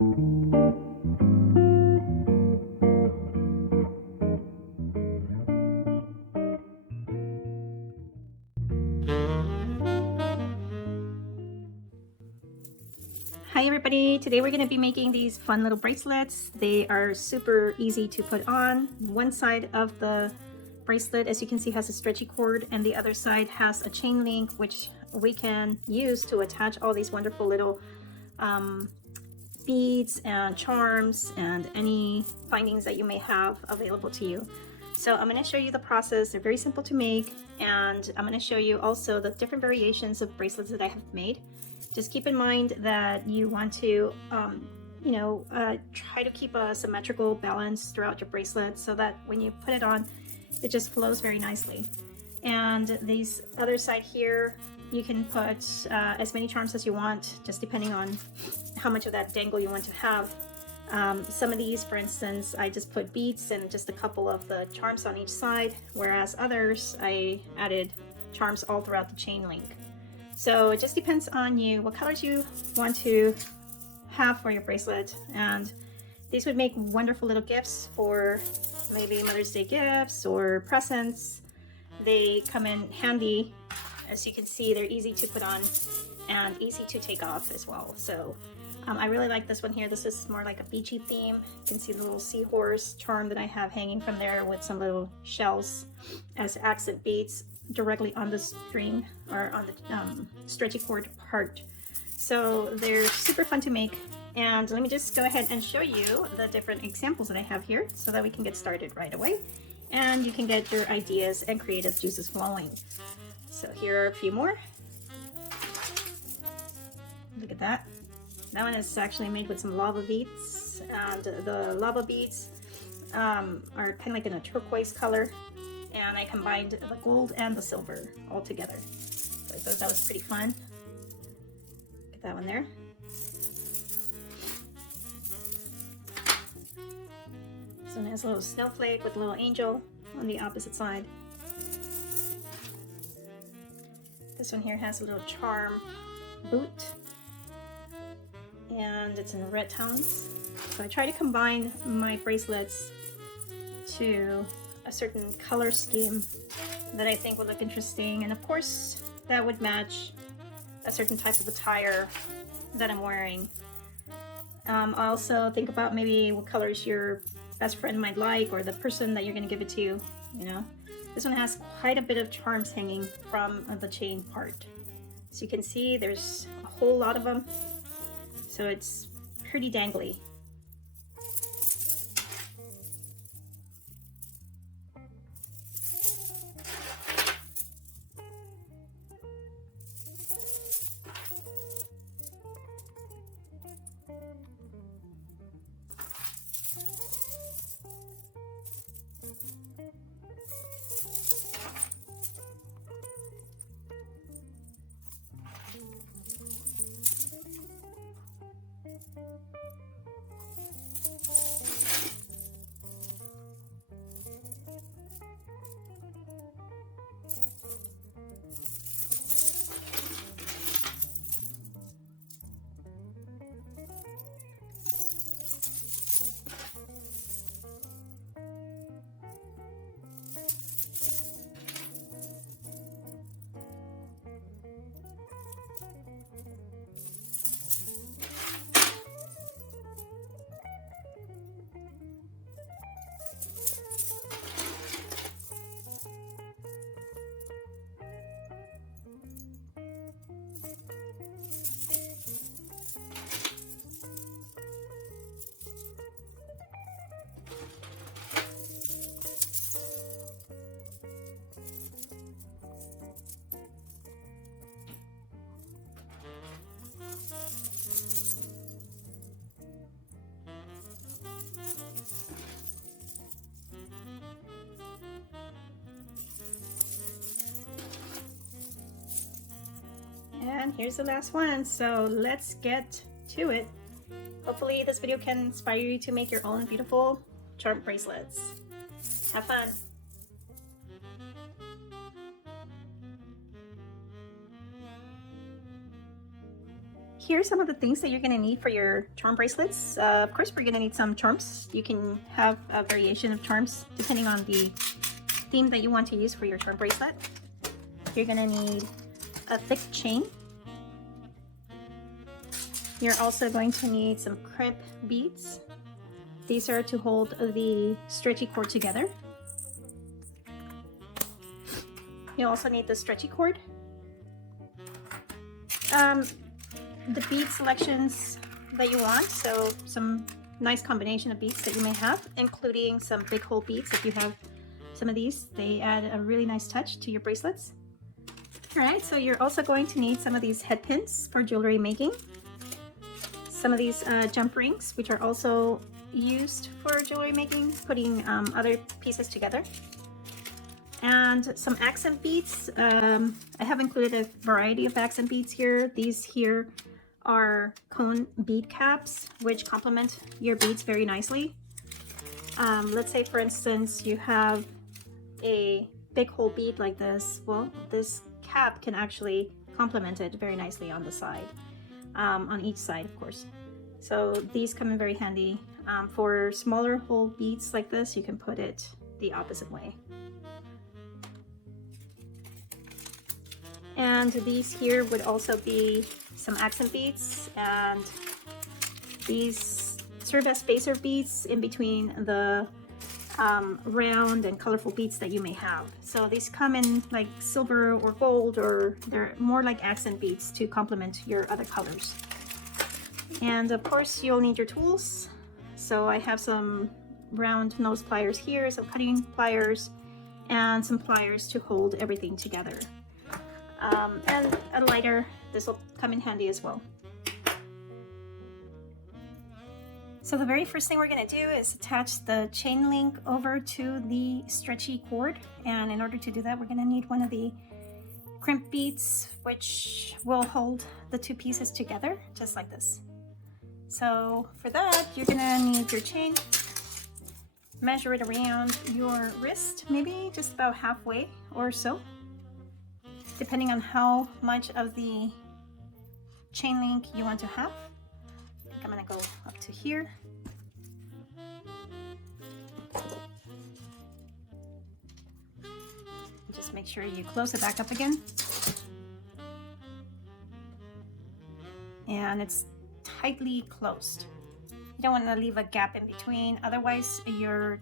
Hi everybody, today we're going to be making these fun little bracelets. They are super easy to put on. One side of the bracelet, as you can see, has a stretchy cord, and the other side has a chain link which we can use to attach all these wonderful little beads and charms and any findings that you may have available to you. So I'm going to show you the process. They're very simple to make, and I'm going to show you also the different variations of bracelets that I have made. Just keep in mind that you want to try to keep a symmetrical balance throughout your bracelet so that when you put it on, it just flows very nicely. And these other side here, you can put as many charms as you want, just depending on how much of that dangle you want to have. Some of these, for instance, I just put beads and just a couple of the charms on each side, whereas others I added charms all throughout the chain link. So it just depends on you what colors you want to have for your bracelet, and these would make wonderful little gifts for maybe Mother's Day gifts or presents. They come in handy. As you can see, they're easy to put on and easy to take off as well. So I really like this one here. This is more like a beachy theme. You can see the little seahorse charm that I have hanging from there with some little shells as accent beads directly on the string or on the stretchy cord part. So they're super fun to make, and let me just go ahead and show you the different examples that I have here so that we can get started right away and you can get your ideas and creative juices flowing. So here are a few more. Look at that. That one is actually made with some lava beads, and the lava beads are kind of like in a turquoise color, and I combined the gold and the silver all together. So I thought that was pretty fun. Get that one there. This one has a little snowflake with a little angel on the opposite side. This one here has a little charm boot, and it's in red tones. So I try to combine my bracelets to a certain color scheme that I think would look interesting, and of course that would match a certain type of attire that I'm wearing. I also think about maybe what colors your best friend might like, or the person that you're going to give it to, you know. This one has quite a bit of charms hanging from the chain part. So you can see there's a whole lot of them, so it's pretty dangly. And here's the last one, so let's get to it. Hopefully this video can inspire you to make your own beautiful charm bracelets. Have fun! here's some of the things that you're going to need for your charm bracelets. Of course, we're going to need some charms. You can have a variation of charms depending on the theme that you want to use for your charm bracelet. You're going to need a thick chain. You're also going to need some crimp beads. These are to hold the stretchy cord together. You also need the stretchy cord. The bead selections that you want, so some nice combination of beads that you may have, including some big hole beads. If you have some of these, they add a really nice touch to your bracelets. Alright, so you're also going to need some of these head pins for jewelry making. Some of these jump rings, which are also used for jewelry making, putting other pieces together. And some accent beads. I have included a variety of accent beads here. These here are cone bead caps, which complement your beads very nicely. Let's say, for instance, you have a big hole bead like this. Well, this cap can actually complement it very nicely on the side, on each side, of course. So these come in very handy. For smaller hole beads like this, you can put it the opposite way. And these here would also be some accent beads, and these serve as spacer beads in between the round and colorful beads that you may have. So these come in like silver or gold, or they're more like accent beads to complement your other colors. And of course you'll need your tools. So I have some round nose pliers here, some cutting pliers, and some pliers to hold everything together. And a lighter. This will come in handy as well. So the very first thing we're going to do is attach the chain link over to the stretchy cord, and in order to do that we're going to need one of the crimp beads, which will hold the two pieces together just like this. So for that you're going to need your chain, measure it around your wrist, maybe just about halfway or so, depending on how much of the chain link you want to have. I think I'm gonna go up to here. Just make sure you close it back up again. And it's tightly closed. You don't want to leave a gap in between, otherwise your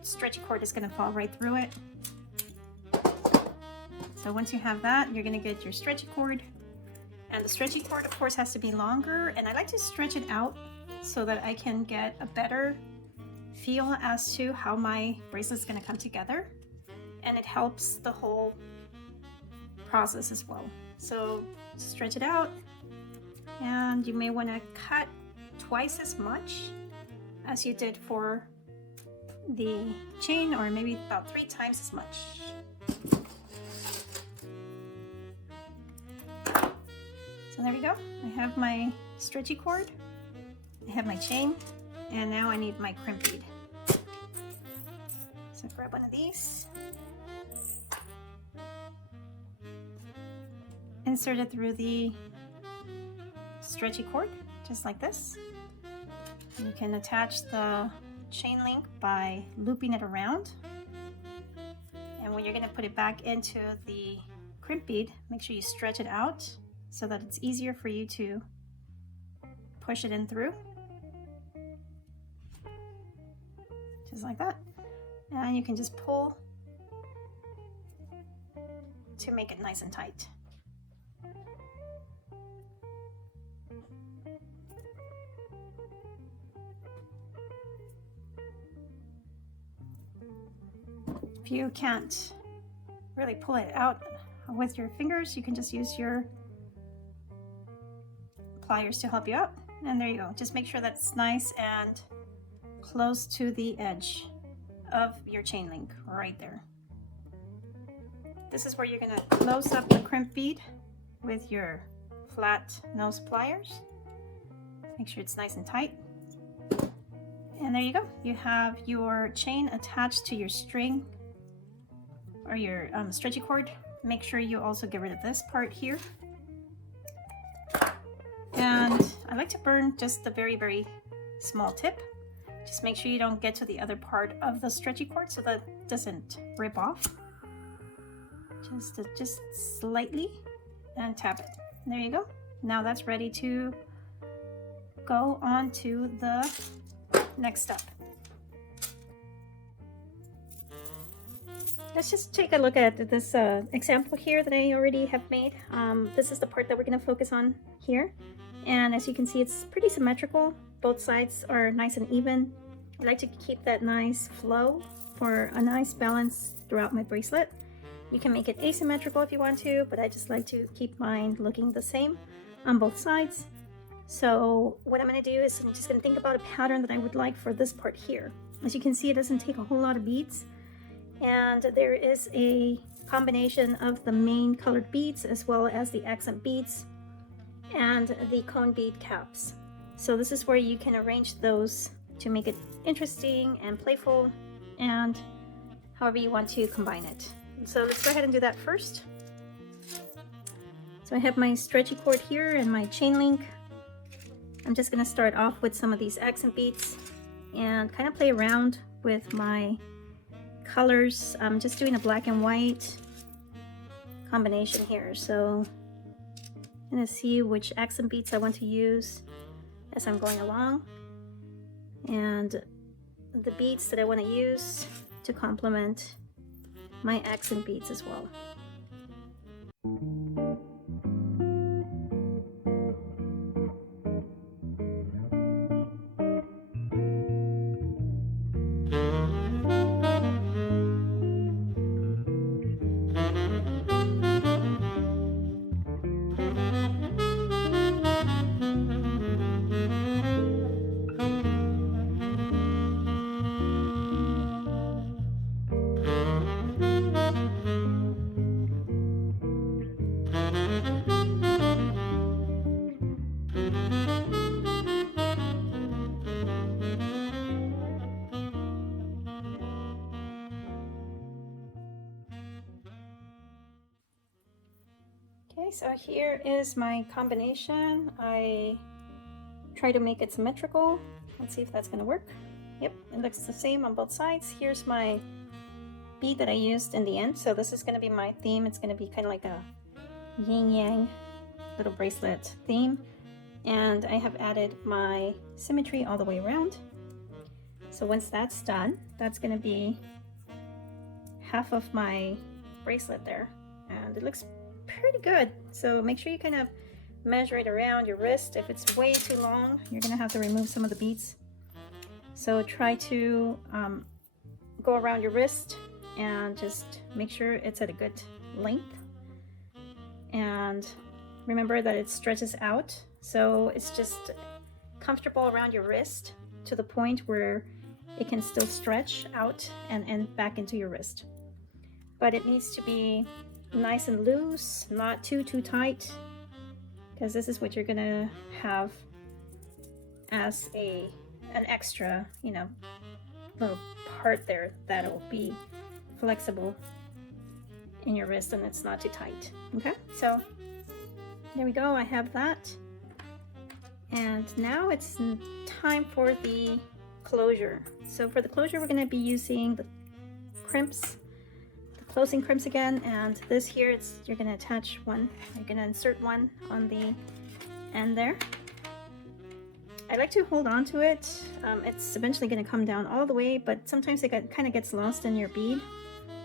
stretchy cord is gonna fall right through it. So once you have that, you're going to get your stretchy cord, and the stretchy cord of course has to be longer, and I like to stretch it out so that I can get a better feel as to how my bracelet's going to come together, and it helps the whole process as well. So stretch it out, and you may want to cut twice as much as you did for the chain, or maybe about 3 times as much. So there we go. I have my stretchy cord, I have my chain, and now I need my crimp bead. So grab one of these, insert it through the stretchy cord, just like this. You can attach the chain link by looping it around. And when you're going to put it back into the crimp bead, make sure you stretch it out so that it's easier for you to push it in through. Just like that. And you can just pull to make it nice and tight. If you can't really pull it out with your fingers, you can just use your pliers to help you out. And there you go. Just make sure that's nice and close to the edge of your chain link right there. This is where you're going to close up the crimp bead with your flat nose pliers. Make sure it's nice and tight. And there you go. You have your chain attached to your string or your stretchy cord. Make sure you also get rid of this part here. I like to burn just the very small tip. Just make sure you don't get to the other part of the stretchy cord so that it doesn't rip off. Just slightly, and tap it. There you go. Now that's ready to go on to the next step. Let's just take a look at this example here that I already have made. This is the part that we're going to focus on here. And as you can see, it's pretty symmetrical. Both sides are nice and even. I like to keep that nice flow for a nice balance throughout my bracelet. You can make it asymmetrical if you want to, but I just like to keep mine looking the same on both sides. So what I'm going to do is I'm just going to think about a pattern that I would like for this part here. As you can see, it doesn't take a whole lot of beads. And there is a combination of the main colored beads as well as the accent beads and the cone bead caps. So this is where you can arrange those to make it interesting and playful and however you want to combine it. So let's go ahead and do that first. So I have my stretchy cord here and my chain link. I'm just going to start off with some of these accent beads and kind of play around with my colors. I'm just doing a black and white combination here, so I'm going to see which accent beads I want to use as I'm going along and the beads that I want to use to complement my accent beads as well. Okay, so here is my combination. I try to make it symmetrical. Let's see if that's going to work. Yep, it looks the same on both sides. Here's my bead that I used in the end. So this is going to be my theme. It's going to be kind of like a yin-yang little bracelet theme. And I have added my symmetry all the way around. So once that's done, that's going to be half of my bracelet there. And it looks pretty good. So make sure you kind of measure it around your wrist. If it's way too long, you're going to have to remove some of the beads. So try to go around your wrist and just make sure it's at a good length. And remember that it stretches out. So it's just comfortable around your wrist to the point where it can still stretch out and back into your wrist. But it needs to be nice and loose, not too tight, because this is what you're gonna have as an extra, you know, little part there that'll be flexible in your wrist and it's not too tight. Okay, so there we go. I have that, and now it's time for the closure. So for the closure, we're going to be using the crimps, the closing crimps again, and this here, you're going to attach one, you're going to insert one on the end there. I like to hold on to it. It's eventually going to come down all the way, but sometimes it kind of gets lost in your bead,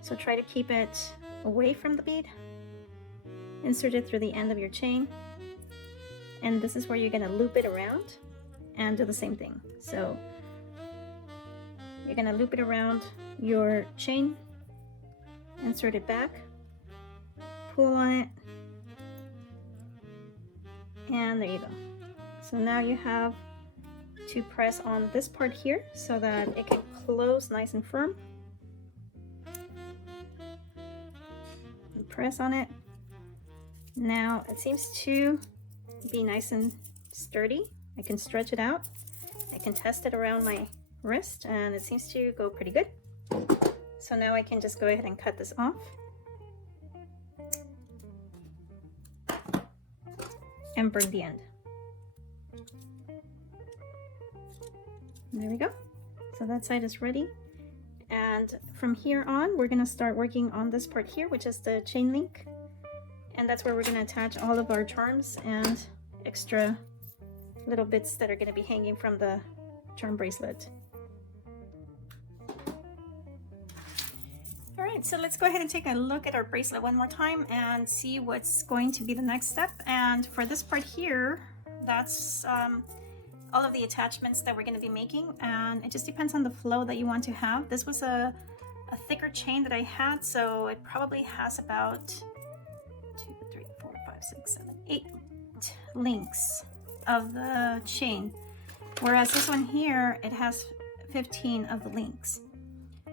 so try to keep it away from the bead. Insert it through the end of your chain, and this is where you're going to loop it around and do the same thing. So you're going to loop it around your chain, insert it back, pull on it, and there you go. So now you have to press on this part here so that it can close nice and firm. And press on it. Now it seems to be nice and sturdy. I can stretch it out. I can test it around my wrist, and it seems to go pretty good. So now I can just go ahead and cut this off and burn the end. There we go. So that side is ready. And from here on, we're gonna start working on this part here, which is the chain link. And that's where we're gonna attach all of our charms and extra little bits that are gonna be hanging from the charm bracelet. All right, so let's go ahead and take a look at our bracelet one more time and see what's going to be the next step. And for this part here, that's all of the attachments that we're going to be making, and it just depends on the flow that you want to have. This was a thicker chain that I had, so it probably has about 2, 3, 4, 5, 6, 7, 8 links of the chain, whereas this one here, it has 15 of the links.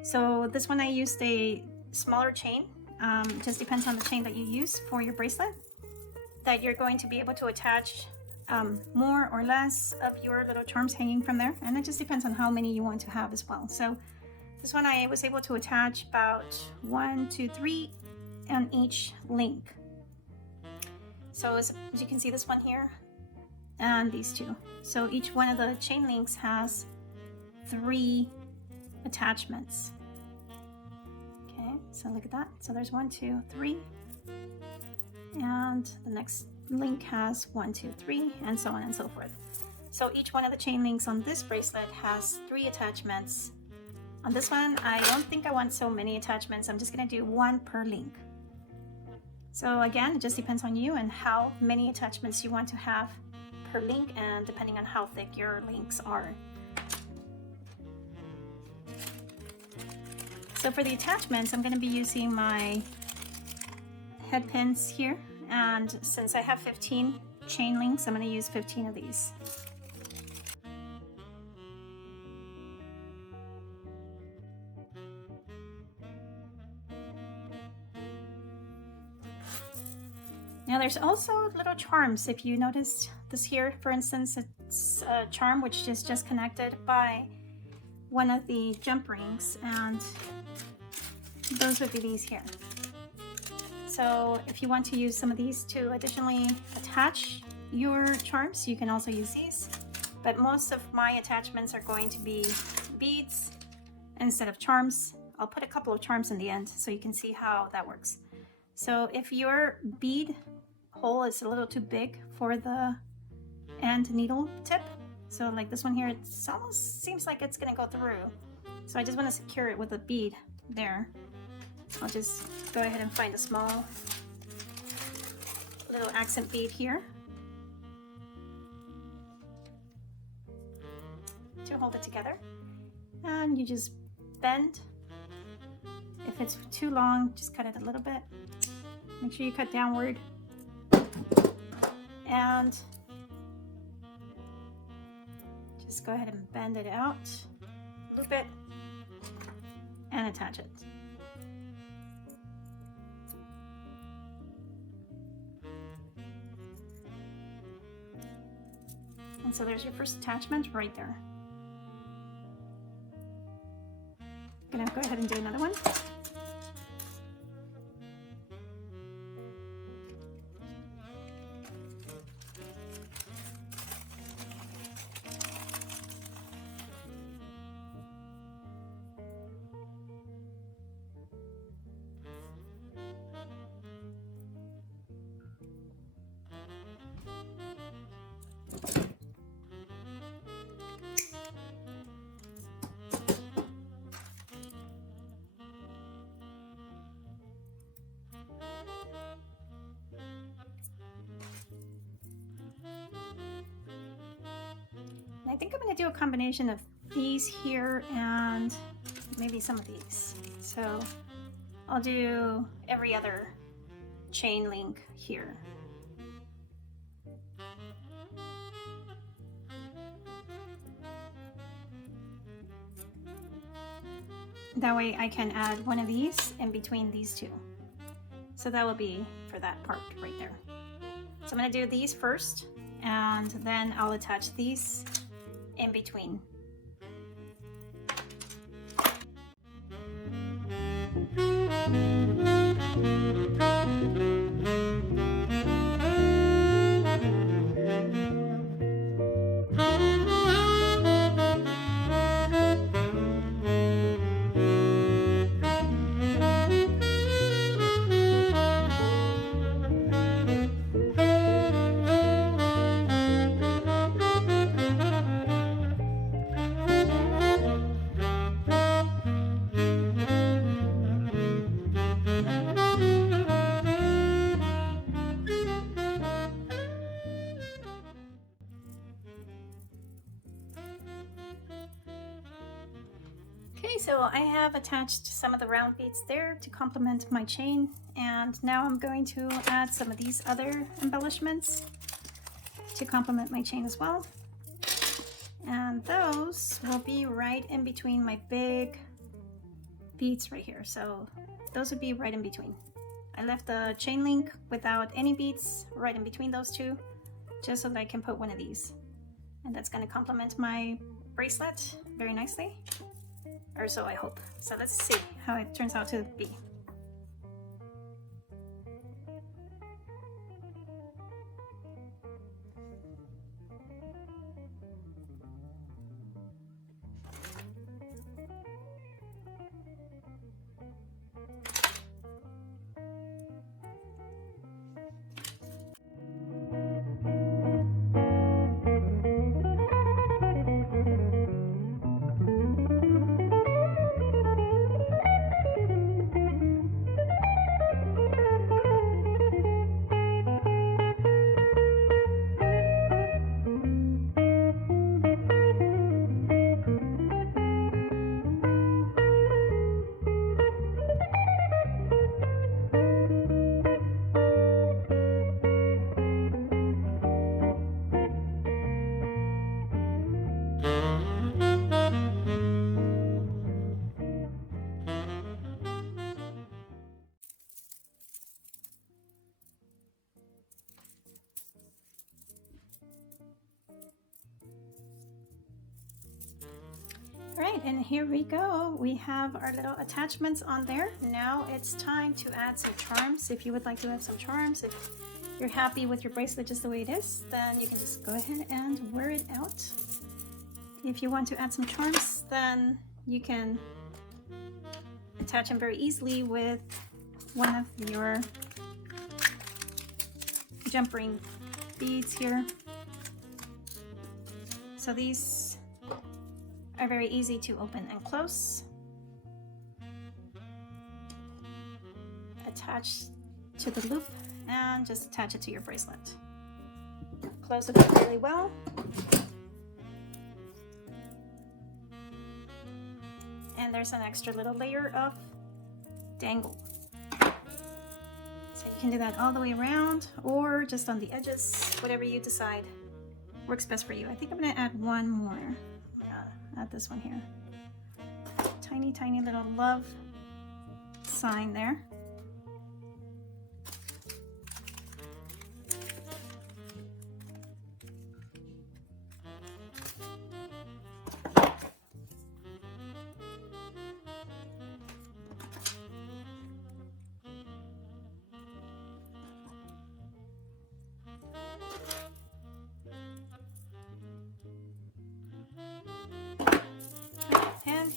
So this one I used a smaller chain. Just depends on the chain that you use for your bracelet, that you're going to be able to attach more or less of your little charms hanging from there, and it just depends on how many you want to have as well. So this one I was able to attach about 1, 2, 3 on each link. So as you can see, this one here and these two. So each one of the chain links has 3 attachments. Okay, so look at that. So there's 1, 2, 3, and the next link has 1, 2, 3, and so on and so forth. So each one of the chain links on this bracelet has 3 attachments. On this one, I don't think I want so many attachments. I'm just gonna do 1 per link. So again, it just depends on you and how many attachments you want to have per link, and depending on how thick your links are. So for the attachments, I'm gonna be using my head pins here. And since I have 15 chain links, I'm going to use 15 of these. Now there's also little charms. If you notice this here, for instance, it's a charm which is just connected by one of the jump rings, and those would be these here. So if you want to use some of these to additionally attach your charms, you can also use these. But most of my attachments are going to be beads instead of charms. I'll put a couple of charms in the end so you can see how that works. So if your bead hole is a little too big for the end needle tip, so like this one here, it almost seems like it's gonna go through. So I just want to secure it with a bead there. I'll just go ahead and find a small little accent bead here to hold it together, and you just bend. If it's too long, just cut it a little bit. Make sure you cut downward, and just go ahead and bend it out, loop it, and attach it. And so there's your first attachment right there. I'm gonna go ahead and do another one. And I think I'm going to do a combination of these here and maybe some of these. So I'll do every other chain link here. That way I can add one of these in between these two. So that will be for that part right there. So I'm going to do these first, and then I'll attach these in between. Okay, so I have attached some of the round beads there to complement my chain, and now I'm going to add some of these other embellishments to complement my chain as well. And those will be right in between my big beads right here. So those would be right in between. I left the chain link without any beads right in between those two, just so that I can put one of these. And that's going to complement my bracelet very nicely. Or so I hope. So let's see how it turns out to be. Alright, and here we go. We have our little attachments on there. Now it's time to add some charms. If you would like to add some charms, if you're happy with your bracelet just the way it is, then you can just go ahead and wear it out. If you want to add some charms, then you can attach them very easily with one of your jump ring beads here. So these are very easy to open and close. Attach to the loop and just attach it to your bracelet. Close it up really well. And there's an extra little layer of dangle. So you can do that all the way around or just on the edges, whatever you decide works best for you. I think I'm gonna add one more. Add this one here. Tiny, tiny little love sign there.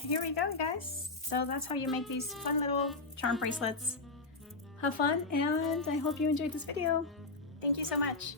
Here we go, guys. So that's how you make these fun little charm bracelets. Have fun, and I hope you enjoyed this video. Thank you so much.